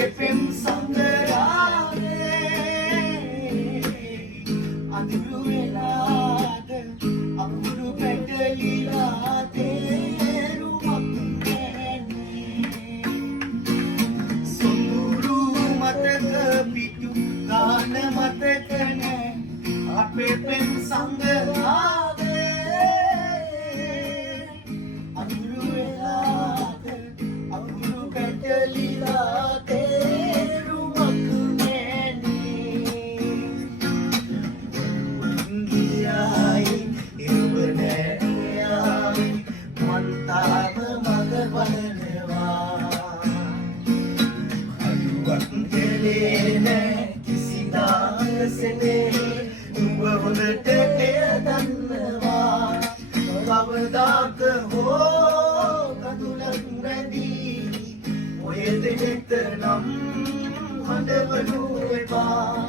අපේ පෙම් සංගරාවේ අඳුරු වෙලාද අකුරු පැටලිලා තේරුමක් නැනේ සොඳුරු මතක පිටු ගාන මතක නැ අපේ පෙම් සංගරාවේ අඳුරු වෙලාද අකුරු පැටලිලා හොඳට එය දන්නවා කවදාක හෝ කඳුලක් රැඳී ඔය දෙනෙත නම් හඬවනු එපා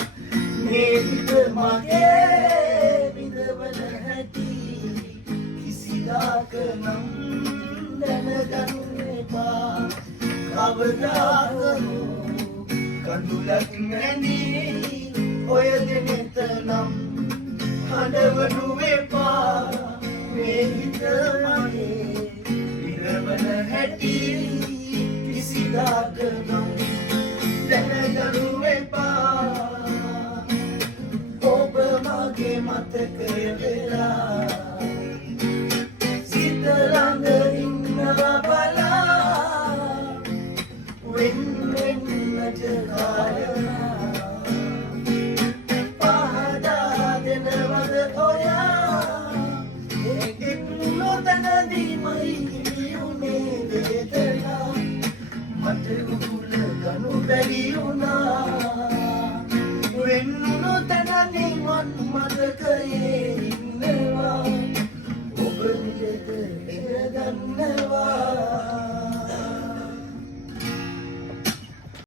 මේ හිත මගේ විඳවන හැටි කිසිදාක නම් දැනගනු එපා කවදාක හෝ කඳුලක් රැඳී ඔය දෙනෙත නම් හඬවනු එපා මේ හිත මගේ විඳවන හැටි කිසිදාක නම් දැනගනු එපා ඔබ මගේ මතකය වෙලා සිත ළඟ ඉන්නවා බලා වෙන් වෙන්නට කාරණා වෙන්නුණු තැනදී මන් මතකයේ ඉන්නවා ඔබ නිලද එය දන්නවා